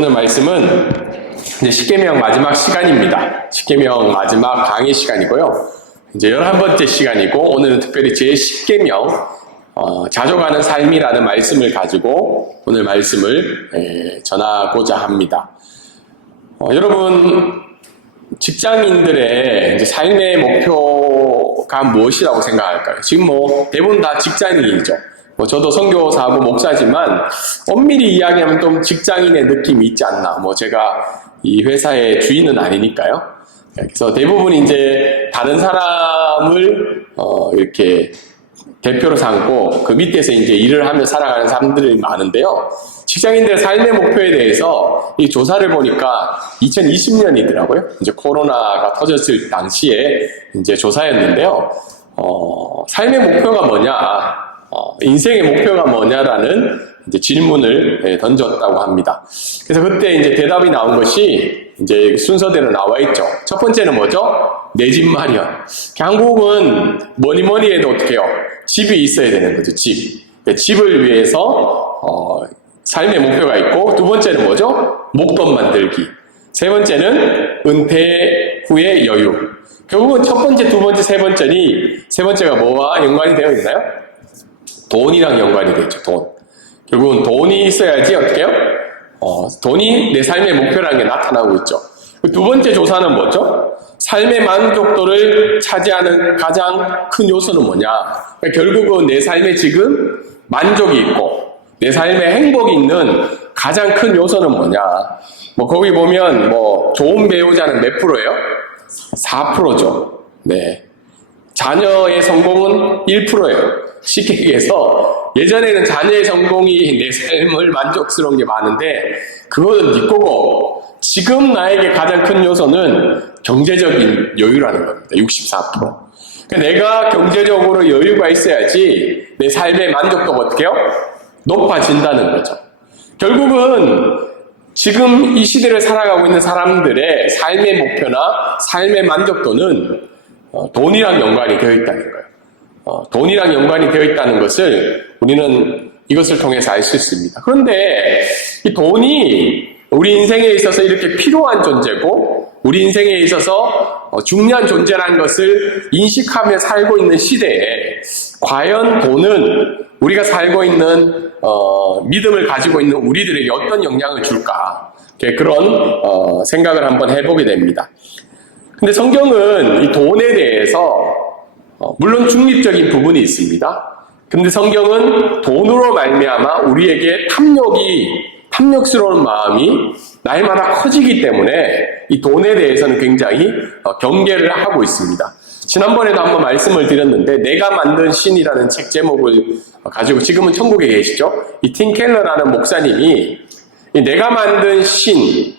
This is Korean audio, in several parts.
오늘 말씀은 이제 십계명 마지막 시간입니다. 십계명 마지막 강의 시간이고요. 이제 11번째 시간이고, 오늘은 특별히 제 십계명 자족하는 삶이라는 말씀을 가지고 오늘 말씀을 전하고자 합니다. 여러분, 직장인들의 이제 삶의 목표가 무엇이라고 생각할까요? 지금 대부분 다 직장인이죠. 저도 선교사하고 목사지만 엄밀히 이야기하면 좀 직장인의 느낌이 있지 않나. 제가 이 회사의 주인은 아니니까요. 그래서 대부분 이제 다른 사람을 이렇게 대표로 삼고 그 밑에서 이제 일을 하며 살아가는 사람들이 많은데요. 직장인들의 삶의 목표에 대해서 이 조사를 보니까 2020년이더라고요. 이제 코로나가 터졌을 당시에 이제 조사였는데요. 삶의 목표가 뭐냐? 인생의 목표가 뭐냐라는 이제 질문을 던졌다고 합니다. 그래서 그때 이제 대답이 나온 것이 이제 순서대로 나와 있죠. 첫 번째는 뭐죠? 내 집 마련. 결국은 뭐니 해도 어떻게 해요? 집이 있어야 되는 거죠. 집. 집을 위해서 삶의 목표가 있고, 두 번째는 뭐죠? 목돈 만들기. 세 번째는 은퇴 후의 여유. 결국은 첫 번째, 두 번째, 세 번째가 뭐와 연관이 되어 있나요? 돈이랑 연관이 되죠. 돈. 결국은 돈이 있어야지 어떻게 해요? 돈이 내 삶의 목표라는 게 나타나고 있죠. 두 번째 조사는 뭐죠? 삶의 만족도를 차지하는 가장 큰 요소는 뭐냐? 결국은 내 삶에 지금 만족이 있고 내 삶에 행복이 있는 가장 큰 요소는 뭐냐? 거기 보면 좋은 배우자는 몇 프로예요? 4%죠. 네. 자녀의 성공은 1%예요. 쉽게 얘기해서 예전에는 자녀의 성공이 내 삶을 만족스러운 게 많은데 그거는 네 거고, 지금 나에게 가장 큰 요소는 경제적인 여유라는 겁니다. 64%. 그러니까 내가 경제적으로 여유가 있어야지 내 삶의 만족도가 어떻게 해요? 높아진다는 거죠. 결국은 지금 이 시대를 살아가고 있는 사람들의 삶의 목표나 삶의 만족도는 돈이랑 연관이 되어 있다는 거예요. 돈이랑 연관이 되어 있다는 것을 우리는 이것을 통해서 알 수 있습니다. 그런데 이 돈이 우리 인생에 있어서 이렇게 필요한 존재고 우리 인생에 있어서 중요한 존재라는 것을 인식하며 살고 있는 시대에 과연 돈은 우리가 살고 있는 믿음을 가지고 있는 우리들에게 어떤 영향을 줄까? 그런 생각을 한번 해보게 됩니다. 근데 성경은 이 돈에 대해서 물론 중립적인 부분이 있습니다. 근데 성경은 돈으로 말미암아 우리에게 탐욕스러운 마음이 날마다 커지기 때문에 이 돈에 대해서는 굉장히 경계를 하고 있습니다. 지난번에도 한번 말씀을 드렸는데 내가 만든 신이라는 책 제목을 가지고 지금은 천국에 계시죠? 이 팀 켈러라는 목사님이 이 내가 만든 신,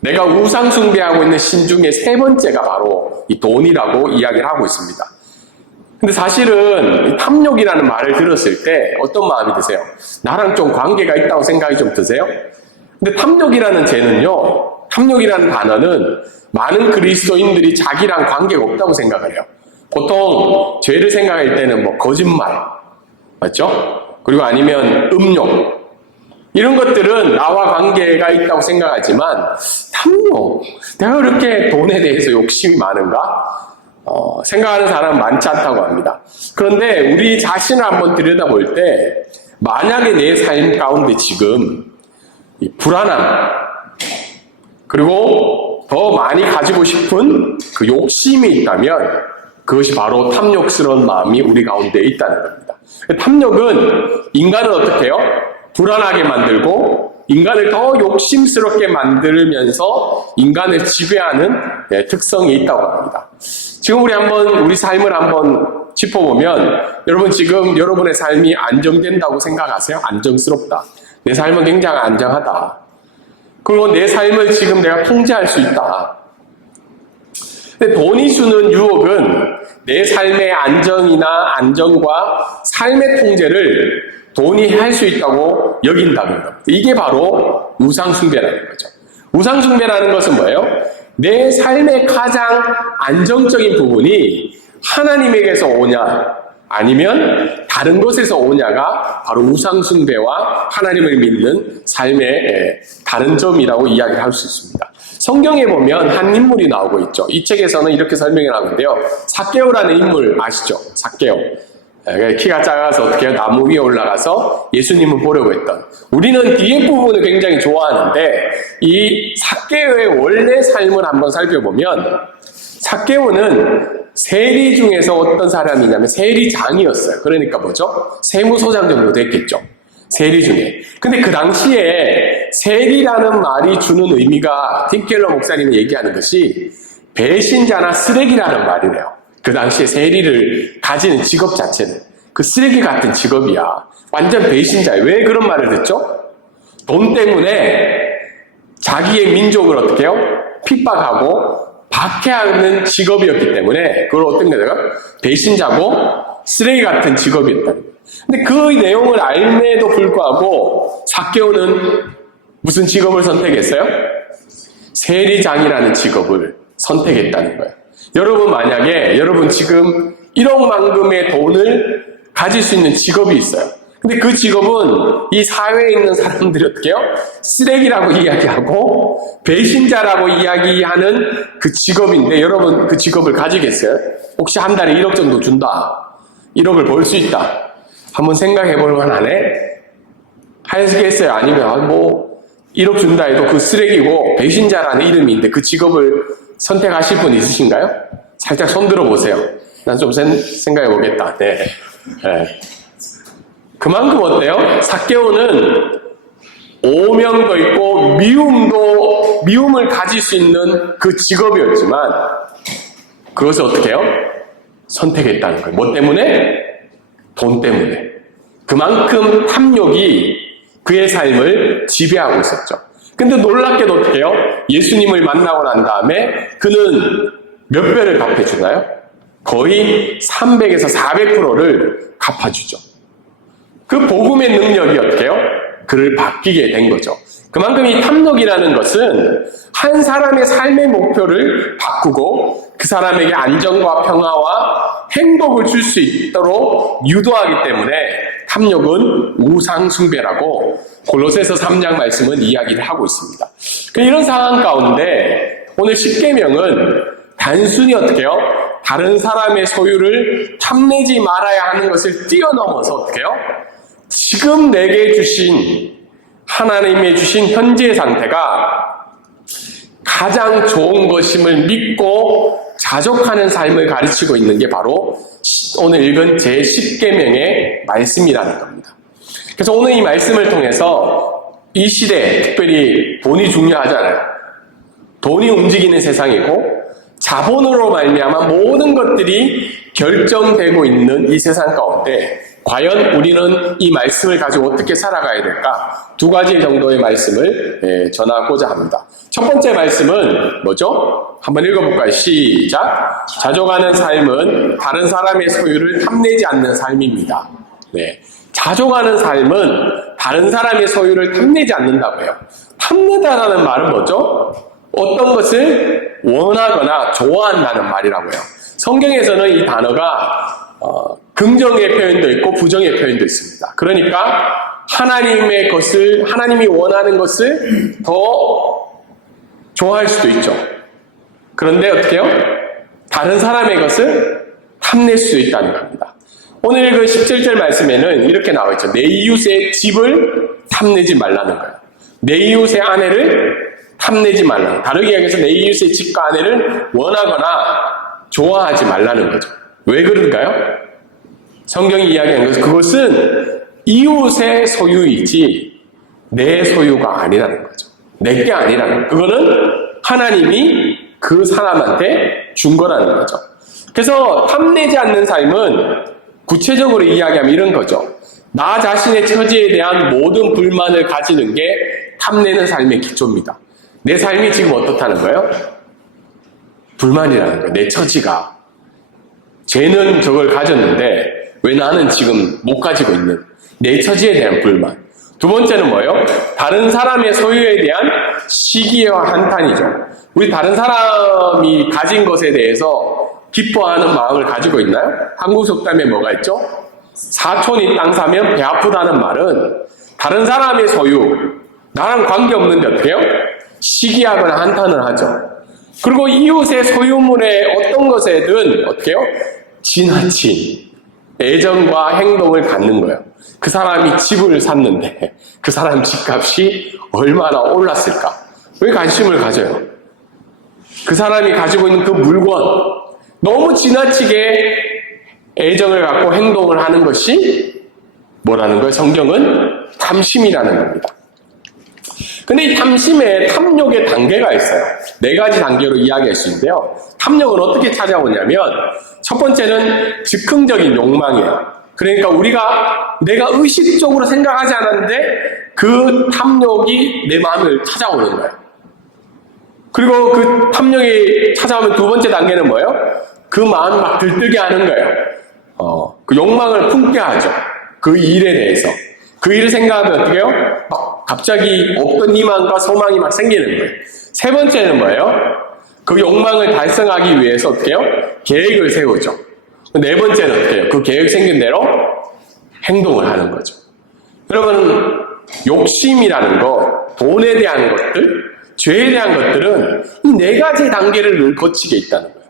내가 우상 숭배하고 있는 신 중에 세 번째가 바로 이 돈이라고 이야기를 하고 있습니다. 근데 사실은 탐욕이라는 말을 들었을 때 어떤 마음이 드세요? 나랑 좀 관계가 있다고 생각이 좀 드세요? 근데 탐욕이라는 단어는 많은 그리스도인들이 자기랑 관계가 없다고 생각을 해요. 보통 죄를 생각할 때는 거짓말, 맞죠? 그리고 아니면 음욕, 이런 것들은 나와 관계가 있다고 생각하지만 탐욕, 내가 그렇게 돈에 대해서 욕심이 많은가? 생각하는 사람은 많지 않다고 합니다. 그런데 우리 자신을 한번 들여다볼 때 만약에 내 삶 가운데 지금 이 불안함 그리고 더 많이 가지고 싶은 그 욕심이 있다면 그것이 바로 탐욕스러운 마음이 우리 가운데 있다는 겁니다. 탐욕은 인간을 어떻게 해요? 불안하게 만들고 인간을 더 욕심스럽게 만들면서 인간을 지배하는 특성이 있다고 합니다. 지금 우리 삶을 한번 짚어보면 여러분 지금 여러분의 삶이 안정된다고 생각하세요? 안정스럽다. 내 삶은 굉장히 안정하다. 그리고 내 삶을 지금 내가 통제할 수 있다. 근데 돈이 주는 유혹은 내 삶의 안정과 삶의 통제를 돈이 할 수 있다고 여긴다는 겁니다. 이게 바로 우상숭배라는 거죠. 우상숭배라는 것은 뭐예요? 내 삶의 가장 안정적인 부분이 하나님에게서 오냐 아니면 다른 곳에서 오냐가 바로 우상숭배와 하나님을 믿는 삶의 다른 점이라고 이야기를 할 수 있습니다. 성경에 보면 한 인물이 나오고 있죠. 이 책에서는 이렇게 설명을 하는데요. 삭개오라는 인물 아시죠? 삭개오. 키가 작아서 어떻게 해요? 나무 위에 올라가서 예수님을 보려고 했던. 우리는 뒤에 부분을 굉장히 좋아하는데 이 삭개오의 원래 삶을 한번 살펴보면 삭개오는 세리 중에서 어떤 사람이냐면 세리장이었어요. 그러니까 뭐죠? 세무소장 정도 됐겠죠. 세리 중에. 근데 그 당시에 세리라는 말이 주는 의미가 틴켈러 목사님이 얘기하는 것이 배신자나 쓰레기라는 말이래요. 그 당시에 세리를 가지는 직업 자체는 그 쓰레기 같은 직업이야. 완전 배신자예요. 왜 그런 말을 듣죠? 돈 때문에 자기의 민족을 어떻게 해요? 핍박하고 박해하는 직업이었기 때문에 그걸 어떤 거예요? 배신자고 쓰레기 같은 직업이었다. 근데 그 내용을 알매도 불구하고 삭개오는 무슨 직업을 선택했어요? 세리장이라는 직업을 선택했다는 거예요. 여러분 만약에 여러분 지금 1억만큼의 돈을 가질 수 있는 직업이 있어요. 근데 그 직업은 이 사회에 있는 사람들이 어떻게 해요? 쓰레기라고 이야기하고 배신자라고 이야기하는 그 직업인데 여러분 그 직업을 가지겠어요? 혹시 한 달에 1억 정도 준다. 1억을 벌 수 있다. 한번 생각해 볼 만하네? 하시겠어요? 아니면 뭐 1억 준다 해도 그 쓰레기고 배신자라는 이름인데 그 직업을 선택하실 분 있으신가요? 살짝 손 들어보세요. 난 좀 생각해 보겠다. 네. 네. 그만큼 어때요? 삭개오는 오명도 있고 미움을 가질 수 있는 그 직업이었지만 그것을 어떻게 해요? 선택했다는 거예요. 뭐 때문에? 돈 때문에. 그만큼 탐욕이 그의 삶을 지배하고 있었죠. 근데 놀랍게도 어떻게 해요? 예수님을 만나고 난 다음에 그는 몇 배를 갚아주나요? 거의 300에서 400%를 갚아주죠. 그 복음의 능력이 어떻게 해요? 그를 바뀌게 된 거죠. 그만큼 이 탐욕이라는 것은 한 사람의 삶의 목표를 바꾸고 그 사람에게 안정과 평화와 행복을 줄 수 있도록 유도하기 때문에 탐욕은 우상숭배라고 골로새서 3장 말씀은 이야기를 하고 있습니다. 이런 상황 가운데 오늘 십계명은 단순히 어떻게 해요? 다른 사람의 소유를 탐내지 말아야 하는 것을 뛰어넘어서 어떻게 해요? 지금 내게 주신 하나님의 주신 현재의 상태가 가장 좋은 것임을 믿고 자족하는 삶을 가르치고 있는 게 바로 오늘 읽은 제10계명의 말씀이라는 겁니다. 그래서 오늘 이 말씀을 통해서 이 시대에 특별히 돈이 중요하잖아요. 돈이 움직이는 세상이고 자본으로 말미암아 모든 것들이 결정되고 있는 이 세상 가운데 과연 우리는 이 말씀을 가지고 어떻게 살아가야 될까? 두 가지 정도의 말씀을 전하고자 합니다. 첫 번째 말씀은 뭐죠? 한번 읽어볼까요? 시작! 자족하는 삶은 다른 사람의 소유를 탐내지 않는 삶입니다. 네. 자족하는 삶은 다른 사람의 소유를 탐내지 않는다고 해요. 탐내다라는 말은 뭐죠? 어떤 것을 원하거나 좋아한다는 말이라고 해요. 성경에서는 이 단어가 긍정의 표현도 있고 부정의 표현도 있습니다. 그러니까 하나님의 것을, 하나님이 원하는 것을 더 좋아할 수도 있죠. 그런데 어떻게 해요? 다른 사람의 것을 탐낼 수 있다는 겁니다. 오늘 그 17절 말씀에는 이렇게 나와 있죠. 내 이웃의 집을 탐내지 말라는 거예요. 내 이웃의 아내를 탐내지 말라는, 다르게 이야기해서 내 이웃의 집과 아내를 원하거나 좋아하지 말라는 거죠. 왜 그런가요? 성경이 이야기하는 것은 그것은 이웃의 소유이지 내 소유가 아니라는 거죠. 내게 아니라는 거예요. 그거는 하나님이 그 사람한테 준 거라는 거죠. 그래서 탐내지 않는 삶은 구체적으로 이야기하면 이런 거죠. 나 자신의 처지에 대한 모든 불만을 가지는 게 탐내는 삶의 기초입니다. 내 삶이 지금 어떻다는 거예요? 불만이라는 거예요. 내 처지가. 쟤는 저걸 가졌는데 왜 나는 지금 못 가지고 있는 내 처지에 대한 불만. 두 번째는 뭐예요? 다른 사람의 소유에 대한 시기와 한탄이죠. 우리 다른 사람이 가진 것에 대해서 기뻐하는 마음을 가지고 있나요? 한국 속담에 뭐가 있죠? 사촌이 땅 사면 배 아프다는 말은 다른 사람의 소유, 나랑 관계없는데 어떻게 해요? 시기하거나 한탄을 하죠. 그리고 이웃의 소유물의 어떤 것에든 어떻게 해요? 지나친 애정과 행동을 갖는 거예요. 그 사람이 집을 샀는데 그 사람 집값이 얼마나 올랐을까? 왜 관심을 가져요? 그 사람이 가지고 있는 그 물건, 너무 지나치게 애정을 갖고 행동을 하는 것이 뭐라는 거예요? 성경은 탐심이라는 겁니다. 근데 이 탐욕의 단계가 있어요. 4가지 단계로 이야기할 수 있는데요. 탐욕은 어떻게 찾아오냐면 첫 번째는 즉흥적인 욕망이에요. 그러니까 내가 의식적으로 생각하지 않았는데 그 탐욕이 내 마음을 찾아오는 거예요. 그리고 그 탐욕이 찾아오면 두 번째 단계는 뭐예요? 그 마음이 막 들뜨게 하는 거예요. 그 욕망을 품게 하죠. 그 일에 대해서. 그 일을 생각하면 어떻게 해요? 막 갑자기 없던 희망과 소망이 막 생기는 거예요. 세 번째는 뭐예요? 그 욕망을 달성하기 위해서 어떻게 해요? 계획을 세우죠. 네 번째는 어떻게 해요? 그 계획 생긴 대로 행동을 하는 거죠. 여러분, 욕심이라는 거, 돈에 대한 것들, 죄에 대한 것들은 이 4가지 단계를 늘 거치게 있다는 거예요.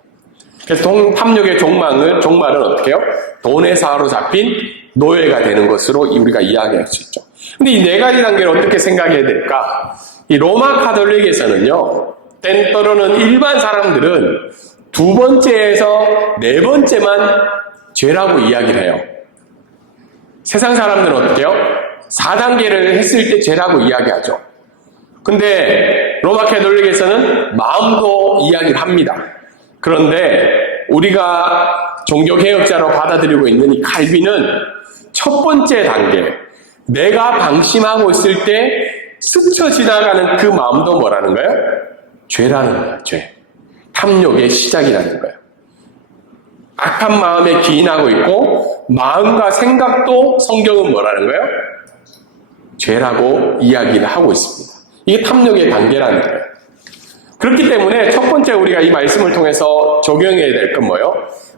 그래서 탐욕의 종말은 어떻게 해요? 돈에 사로잡힌 노예가 되는 것으로 우리가 이야기할 수 있죠. 근데 이 4가지 단계를 어떻게 생각해야 될까? 이 로마 카톨릭에서는요, 때로는 일반 사람들은 2번째에서 4번째만 죄라고 이야기를 해요. 세상 사람들은 어떻게 해요? 4단계를 했을 때 죄라고 이야기하죠. 근데 로마 카톨릭에서는 마음도 이야기를 합니다. 그런데 우리가 종교개혁자로 받아들이고 있는 이 칼빈은 첫 번째 단계, 내가 방심하고 있을 때 스쳐 지나가는 그 마음도 뭐라는 거예요? 죄라는 거예요. 죄. 탐욕의 시작이라는 거예요. 악한 마음에 기인하고 있고 마음과 생각도 성경은 뭐라는 거예요? 죄라고 이야기를 하고 있습니다. 이게 탐욕의 단계라는 거예요. 그렇기 때문에 첫 번째 우리가 이 말씀을 통해서 적용해야 될 건 뭐예요?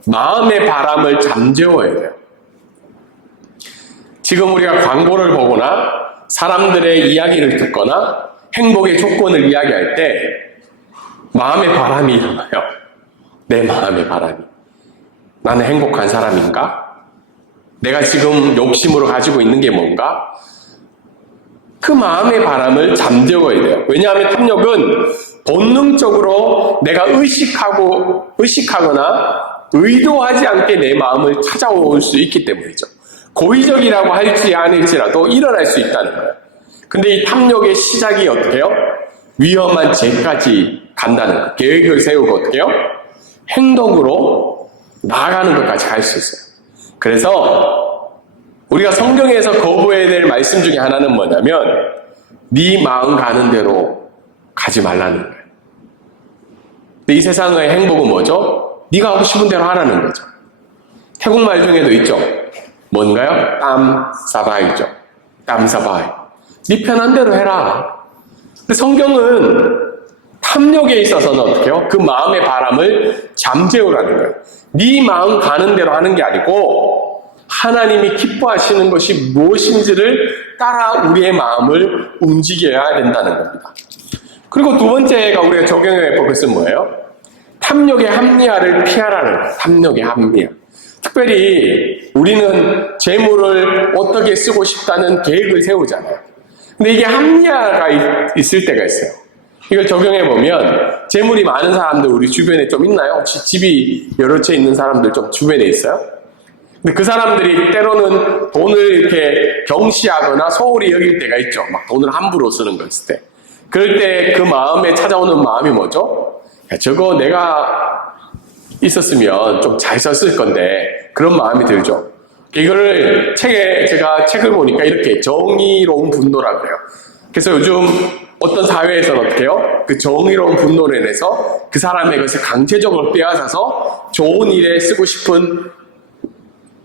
마음의 바람을 잠재워야 돼요. 지금 우리가 광고를 보거나 사람들의 이야기를 듣거나 행복의 조건을 이야기할 때 마음의 바람이 일어나요. 내 마음의 바람이. 나는 행복한 사람인가? 내가 지금 욕심으로 가지고 있는 게 뭔가? 그 마음의 바람을 잠재워야 돼요. 왜냐하면 탐욕은 본능적으로 내가 의식하거나 의도하지 않게 내 마음을 찾아올 수 있기 때문이죠. 고의적이라고 할지 아닐지라도 일어날 수 있다는 거예요. 근데 이 탐욕의 시작이 어떻게 해요? 위험한 죄까지 간다는 거예요. 계획을 세우고 어떻게 해요? 행동으로 나아가는 것까지 갈 수 있어요. 그래서 우리가 성경에서 거부해야 될 말씀 중에 하나는 뭐냐면 네 마음 가는 대로 가지 말라는 거예요. 근데 이 세상의 행복은 뭐죠? 네가 하고 싶은 대로 하라는 거죠. 태국말 중에도 있죠. 뭔가요? 땀사바이죠. 땀사바이. 네 편한 대로 해라. 근데 성경은 탐욕에 있어서는 어떻게 해요? 그 마음의 바람을 잠재우라는 거예요. 네 마음 가는 대로 하는 게 아니고 하나님이 기뻐하시는 것이 무엇인지를 따라 우리의 마음을 움직여야 된다는 겁니다. 그리고 두 번째가 우리가 적용해야 볼 것은 뭐예요? 탐욕의 합리화를 피하라는 거예요. 탐욕의 합리화. 특별히 우리는 재물을 어떻게 쓰고 싶다는 계획을 세우잖아요. 근데 이게 합리화가 있을 때가 있어요. 이걸 적용해보면 재물이 많은 사람들 우리 주변에 좀 있나요? 혹시 집이 여러 채 있는 사람들 좀 주변에 있어요? 근데 그 사람들이 때로는 돈을 이렇게 경시하거나 소홀히 여길 때가 있죠. 막 돈을 함부로 쓰는 거 있을 때. 그럴 때 그 마음에 찾아오는 마음이 뭐죠? 야, 저거 내가 있었으면 좀 잘 썼을 건데 그런 마음이 들죠. 이거를 제가 책을 보니까 이렇게 정의로운 분노라고 해요. 그래서 요즘 어떤 사회에서는 어떻게 해요? 그 정의로운 분노를 인해서 그 사람의 것을 강제적으로 빼앗아서 좋은 일에 쓰고 싶은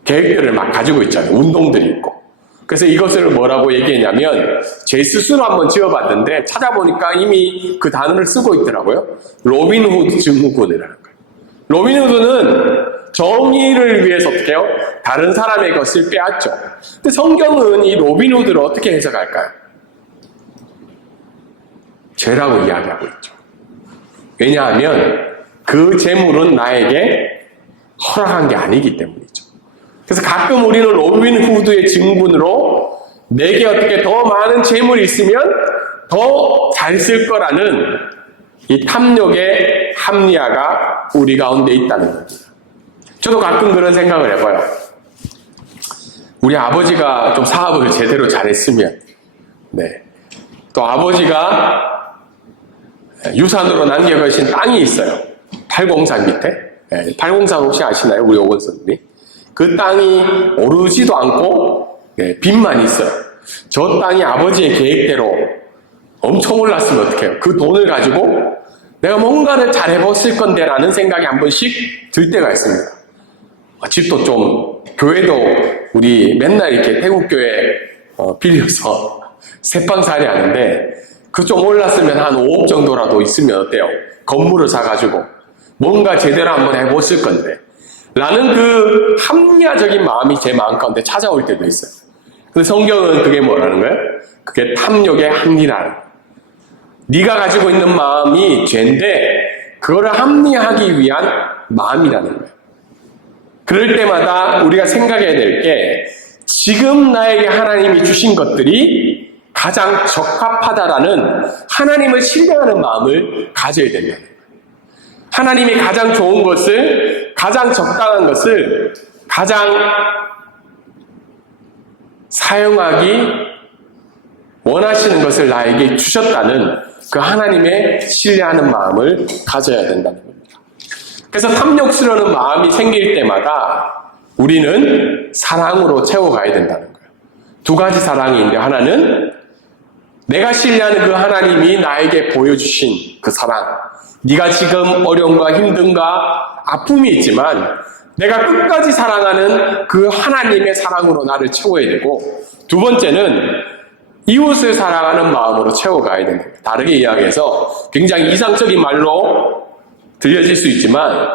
계획들을 막 가지고 있잖아요. 운동들이 있고. 그래서 이것을 뭐라고 얘기했냐면 제 스스로 한번 지어봤는데 찾아보니까 이미 그 단어를 쓰고 있더라고요. 로빈후드 증후군이라는 거예요. 로빈후드는 정의를 위해서 어떻게 해요? 다른 사람의 것을 빼앗죠. 근데 성경은 이 로빈후드를 어떻게 해석할까요? 죄라고 이야기하고 있죠. 왜냐하면 그 재물은 나에게 허락한 게 아니기 때문이죠. 그래서 가끔 우리는 로빈후드의 증분으로 내게 어떻게 더 많은 재물이 있으면 더 잘 쓸 거라는 이 탐욕의 합리화가 우리 가운데 있다는 겁니다. 저도 가끔 그런 생각을 해봐요. 우리 아버지가 좀 사업을 제대로 잘했으면, 또 아버지가 유산으로 남겨가신 땅이 있어요. 팔공산 밑에. 팔공산 혹시 아시나요? 우리 오건선들이. 그 땅이 오르지도 않고 빚만 있어요. 저 땅이 아버지의 계획대로 엄청 올랐으면 어떡해요? 그 돈을 가지고 내가 뭔가를 잘 해봤을 건데 라는 생각이 한 번씩 들 때가 있습니다. 집도 좀, 교회도 우리 맨날 이렇게 태국교회 빌려서 새빵살이 하는데 그 좀 올랐으면 한 5억 정도라도 있으면 어때요? 건물을 사가지고 뭔가 제대로 한번 해봤을 건데 라는 그 합리화적인 마음이 제 마음 가운데 찾아올 때도 있어요. 근데 성경은 그게 뭐라는 거예요? 그게 탐욕의 합리라는 거예요. 네가 가지고 있는 마음이 죄인데 그거를 합리화하기 위한 마음이라는 거예요. 그럴 때마다 우리가 생각해야 될 게 지금 나에게 하나님이 주신 것들이 가장 적합하다라는 하나님을 신뢰하는 마음을 가져야 된다는 거예요. 하나님이 가장 좋은 것을, 가장 적당한 것을 가장 사용하기 원하시는 것을 나에게 주셨다는 그 하나님의 신뢰하는 마음을 가져야 된다는 겁니다. 그래서 탐욕스러운 마음이 생길 때마다 우리는 사랑으로 채워가야 된다는 거예요. 두 가지 사랑이 있는데 하나는 내가 신뢰하는 그 하나님이 나에게 보여주신 그 사랑. 네가 지금 어려움과 힘듦과 아픔이 있지만 내가 끝까지 사랑하는 그 하나님의 사랑으로 나를 채워야 되고 두 번째는 이웃을 사랑하는 마음으로 채워가야 된다. 다르게 이야기해서 굉장히 이상적인 말로 들려질 수 있지만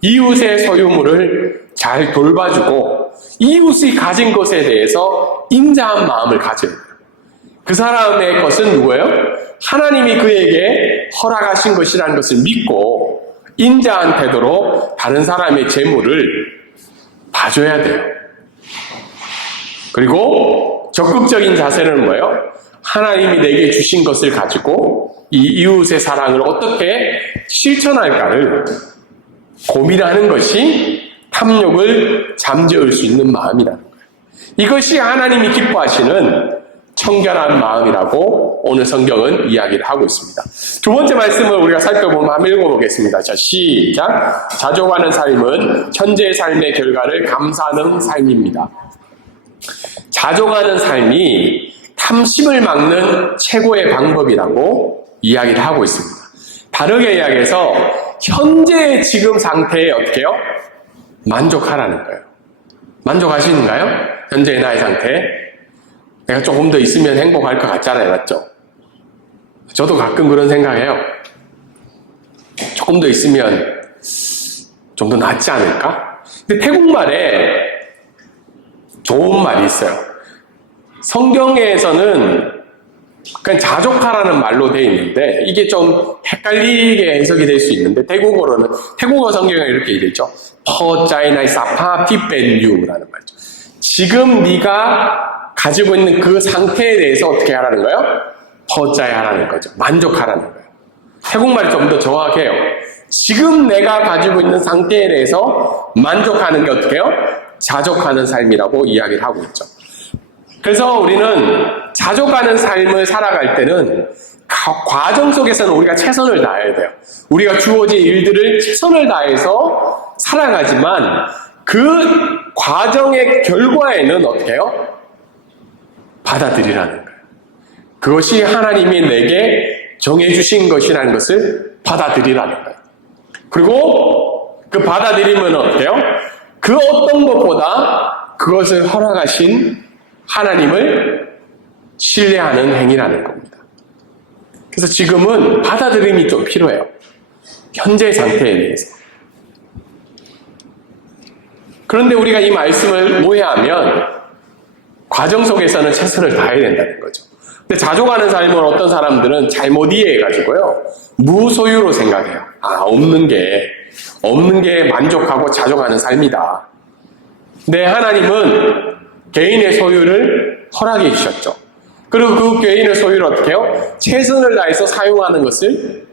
이웃의 소유물을 잘 돌봐주고 이웃이 가진 것에 대해서 인자한 마음을 가져야 돼요. 그 사람의 것은 누구예요? 하나님이 그에게 허락하신 것이라는 것을 믿고 인자한 태도로 다른 사람의 재물을 봐줘야 돼요. 그리고 적극적인 자세는 뭐예요? 하나님이 내게 주신 것을 가지고 이 이웃의 사랑을 어떻게 실천할까를 고민하는 것이 탐욕을 잠재울 수 있는 마음이라는 거예요. 이것이 하나님이 기뻐하시는 청결한 마음이라고 오늘 성경은 이야기를 하고 있습니다. 두 번째 말씀을 우리가 살펴보면 한번 읽어보겠습니다. 자, 시작. 자족하는 삶은 현재의 삶의 결과를 감사하는 삶입니다. 자족하는 삶이 탐심을 막는 최고의 방법이라고 이야기를 하고 있습니다. 다르게 이야기해서 현재의 지금 상태에 어떻게 해요? 만족하라는 거예요. 만족하시는가요? 현재의 나의 상태에? 내가 조금 더 있으면 행복할 것 같잖아요. 맞죠? 저도 가끔 그런 생각해요. 조금 더 있으면 좀 더 낫지 않을까? 근데 태국말에 좋은 말이 있어요. 성경에서는 그냥 자족하라는 말로 되어 있는데 이게 좀 헷갈리게 해석이 될 수 있는데 태국어로는 태국어 성경에 이렇게 되어 있죠. 퍼자이나이 사파 피벤유라는 말이죠. 지금 네가 가지고 있는 그 상태에 대해서 어떻게 하라는 거예요? 퍼자야 하라는 거죠. 만족하라는 거예요. 태국말이 좀 더 정확해요. 지금 내가 가지고 있는 상태에 대해서 만족하는 게 어떻게 해요? 자족하는 삶이라고 이야기를 하고 있죠. 그래서 우리는 자족하는 삶을 살아갈 때는 과정 속에서는 우리가 최선을 다해야 돼요. 우리가 주어진 일들을 최선을 다해서 살아가지만 그 과정의 결과에는 어떻게 해요? 받아들이라는 거예요. 그것이 하나님이 내게 정해주신 것이라는 것을 받아들이라는 거예요. 그리고 그 받아들이면 어때요? 그 어떤 것보다 그것을 허락하신 하나님을 신뢰하는 행위라는 겁니다. 그래서 지금은 받아들임이 좀 필요해요. 현재 상태에 대해서. 그런데 우리가 이 말씀을 오해하면 과정 속에서는 최선을 다해야 된다는 거죠. 근데 자족하는 삶은 어떤 사람들은 잘못 이해해가지고요, 무소유로 생각해요. 없는 게 만족하고 자족하는 삶이다. 근데 하나님은 개인의 소유를 허락해 주셨죠. 그리고 그 개인의 소유를 어떻게 해요? 최선을 다해서 사용하는 것을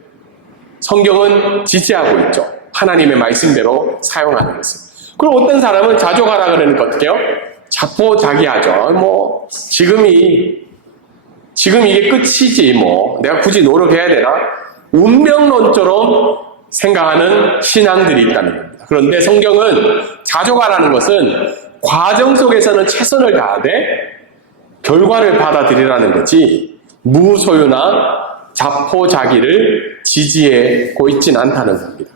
성경은 지지하고 있죠. 하나님의 말씀대로 사용하는 것을. 그리고 어떤 사람은 자족하라 그러니까 어떻게 해요? 자포자기하죠. 지금 이게 끝이지, 내가 굳이 노력해야 되나? 운명론처럼 생각하는 신앙들이 있다는 겁니다. 그런데 성경은 자족하라는 것은 과정 속에서는 최선을 다하되 결과를 받아들이라는 거지, 무소유나 자포자기를 지지하고 있지는 않다는 겁니다.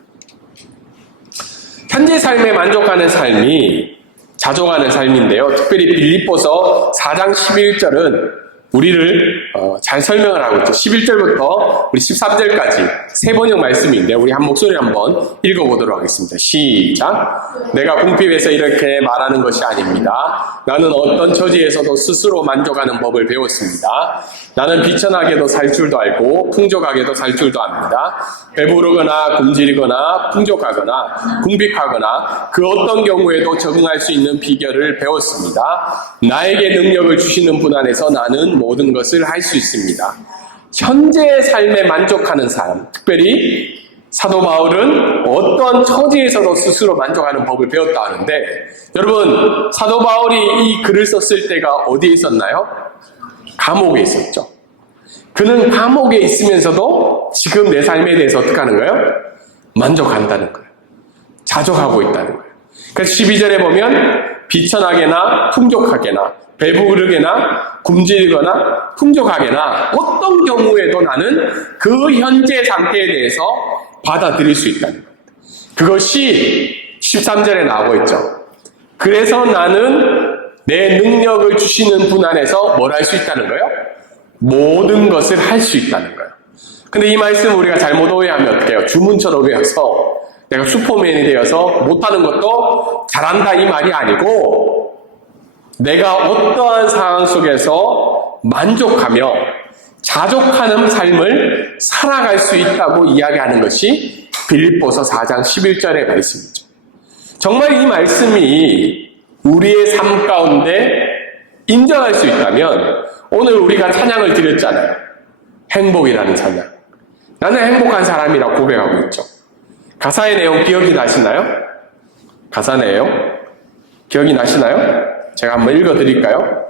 현재 삶에 만족하는 삶이 자족하는 삶인데요. 특별히 빌립보서 4장 11절은 우리를 잘 설명을 하고 있죠. 11절부터 우리 13절까지 세 번역 말씀인데 우리 한 목소리 한번 읽어보도록 하겠습니다. 시작. 내가 궁핍해서 이렇게 말하는 것이 아닙니다. 나는 어떤 처지에서도 스스로 만족하는 법을 배웠습니다. 나는 비천하게도 살 줄도 알고 풍족하게도 살 줄도 압니다. 배부르거나 굶주리거나 풍족하거나 궁핍하거나 그 어떤 경우에도 적응할 수 있는 비결을 배웠습니다. 나에게 능력을 주시는 분 안에서 나는 모든 것을 할 수 있습니다. 현재의 삶에 만족하는 사람, 특별히 사도 바울은 어떤 처지에서도 스스로 만족하는 법을 배웠다 하는데, 여러분, 사도 바울이 이 글을 썼을 때가 어디에 있었나요? 감옥에 있었죠. 그는 감옥에 있으면서도 지금 내 삶에 대해서 어떻게 하는 거예요? 만족한다는 거예요. 자족하고 있다는 거예요. 그래서 12절에 보면 비천하게나 풍족하게나 배부르게나 굶주리거나 풍족하게나 어떤 경우에도 나는 그 현재 상태에 대해서 받아들일 수 있다는 겁니다. 그것이 13절에 나오고 있죠. 그래서 나는 내 능력을 주시는 분 안에서 뭘 할 수 있다는 거예요? 모든 것을 할 수 있다는 거예요. 근데 이 말씀 우리가 잘못 오해하면 어떻게 해요? 주문처럼 외워서 내가 슈퍼맨이 되어서 못하는 것도 잘한다 이 말이 아니고, 내가 어떠한 상황 속에서 만족하며 자족하는 삶을 살아갈 수 있다고 이야기하는 것이 빌립보서 4장 11절의 말씀이죠. 정말 이 말씀이 우리의 삶 가운데 인정할 수 있다면 오늘 우리가 찬양을 드렸잖아요. 행복이라는 찬양. 나는 행복한 사람이라고 고백하고 있죠. 가사의 내용 기억이 나시나요? 가사 내용 기억이 나시나요? 제가 한번 읽어드릴까요?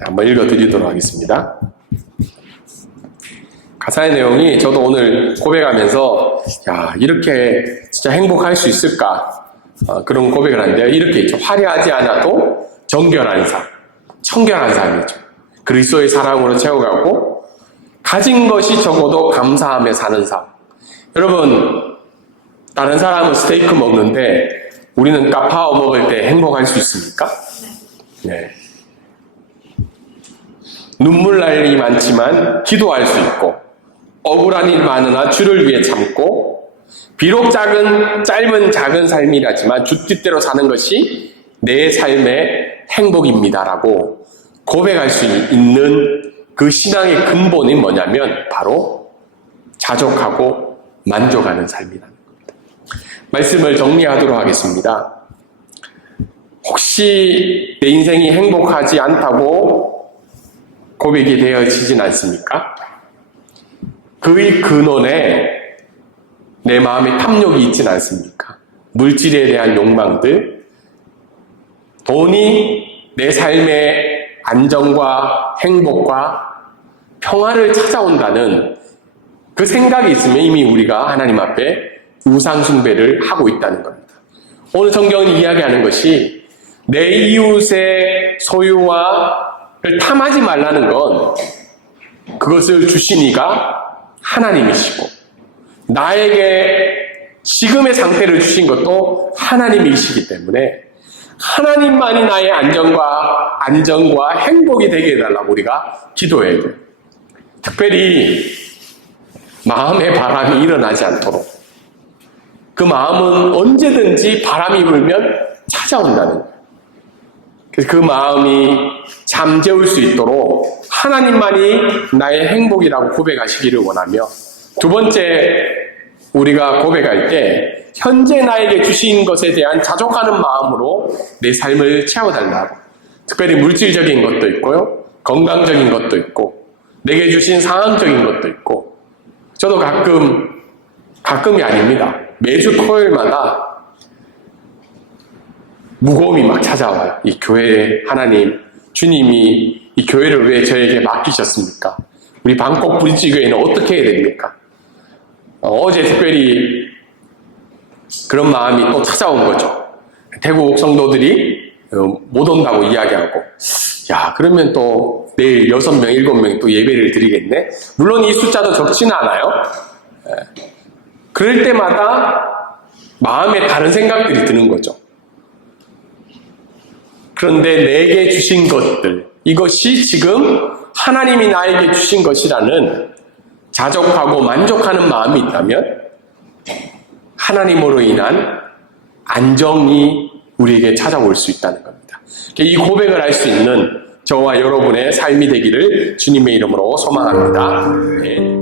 한번 읽어드리도록 하겠습니다. 가사의 내용이 저도 오늘 고백하면서 이렇게 진짜 행복할 수 있을까 그런 고백을 하는데요. 이렇게 있죠. 화려하지 않아도 정결한 삶, 청결한 삶이죠. 그리스도의 사랑으로 채워가고 가진 것이 적어도 감사하며 사는 삶. 여러분, 다른 사람은 스테이크 먹는데 우리는 까파오 먹을 때 행복할 수 있습니까? 네. 눈물 날 일이 많지만 기도할 수 있고, 억울한 일 많으나 주를 위해 참고, 비록 짧은 작은 삶이라지만 주 뜻대로 사는 것이 내 삶의 행복입니다라고 고백할 수 있는 그 신앙의 근본이 뭐냐면 바로 자족하고 만족하는 삶이라는 겁니다. 말씀을 정리하도록 하겠습니다. 혹시 내 인생이 행복하지 않다고 고백이 되어지진 않습니까? 그의 근원에 내 마음에 탐욕이 있진 않습니까? 물질에 대한 욕망들, 돈이 내 삶의 안정과 행복과 평화를 찾아온다는 그 생각이 있으면 이미 우리가 하나님 앞에 우상숭배를 하고 있다는 겁니다. 오늘 성경이 이야기하는 것이 내 이웃의 소유와를 탐하지 말라는 건 그것을 주신 이가 하나님이시고 나에게 지금의 상태를 주신 것도 하나님이시기 때문에 하나님만이 나의 안정과 행복이 되게 해달라고 우리가 기도해야 돼요. 특별히 마음의 바람이 일어나지 않도록 그 마음은 언제든지 바람이 불면 찾아온다는 거예요. 그래서 그 마음이 잠재울 수 있도록 하나님만이 나의 행복이라고 고백하시기를 원하며, 두 번째 우리가 고백할 때 현재 나에게 주신 것에 대한 자족하는 마음으로 내 삶을 채워달라고. 특별히 물질적인 것도 있고요, 건강적인 것도 있고, 내게 주신 상황적인 것도 있고. 저도 가끔이 아닙니다. 매주 토요일마다 무거움이 막 찾아와요. 이 교회에 하나님, 주님이 이 교회를 왜 저에게 맡기셨습니까? 우리 방콕 브릿지교회는 어떻게 해야 됩니까? 어제 특별히 그런 마음이 또 찾아온 거죠. 태국 성도들이 못 온다고 이야기하고, 야, 그러면 또 내일 6명, 7명이 또 예배를 드리겠네? 물론 이 숫자도 적지는 않아요. 그럴 때마다 마음에 다른 생각들이 드는 거죠. 그런데 내게 주신 것들, 이것이 지금 하나님이 나에게 주신 것이라는 자족하고 만족하는 마음이 있다면 하나님으로 인한 안정이 우리에게 찾아올 수 있다는 겁니다. 이 고백을 할 수 있는 저와 여러분의 삶이 되기를 주님의 이름으로 소망합니다. 네.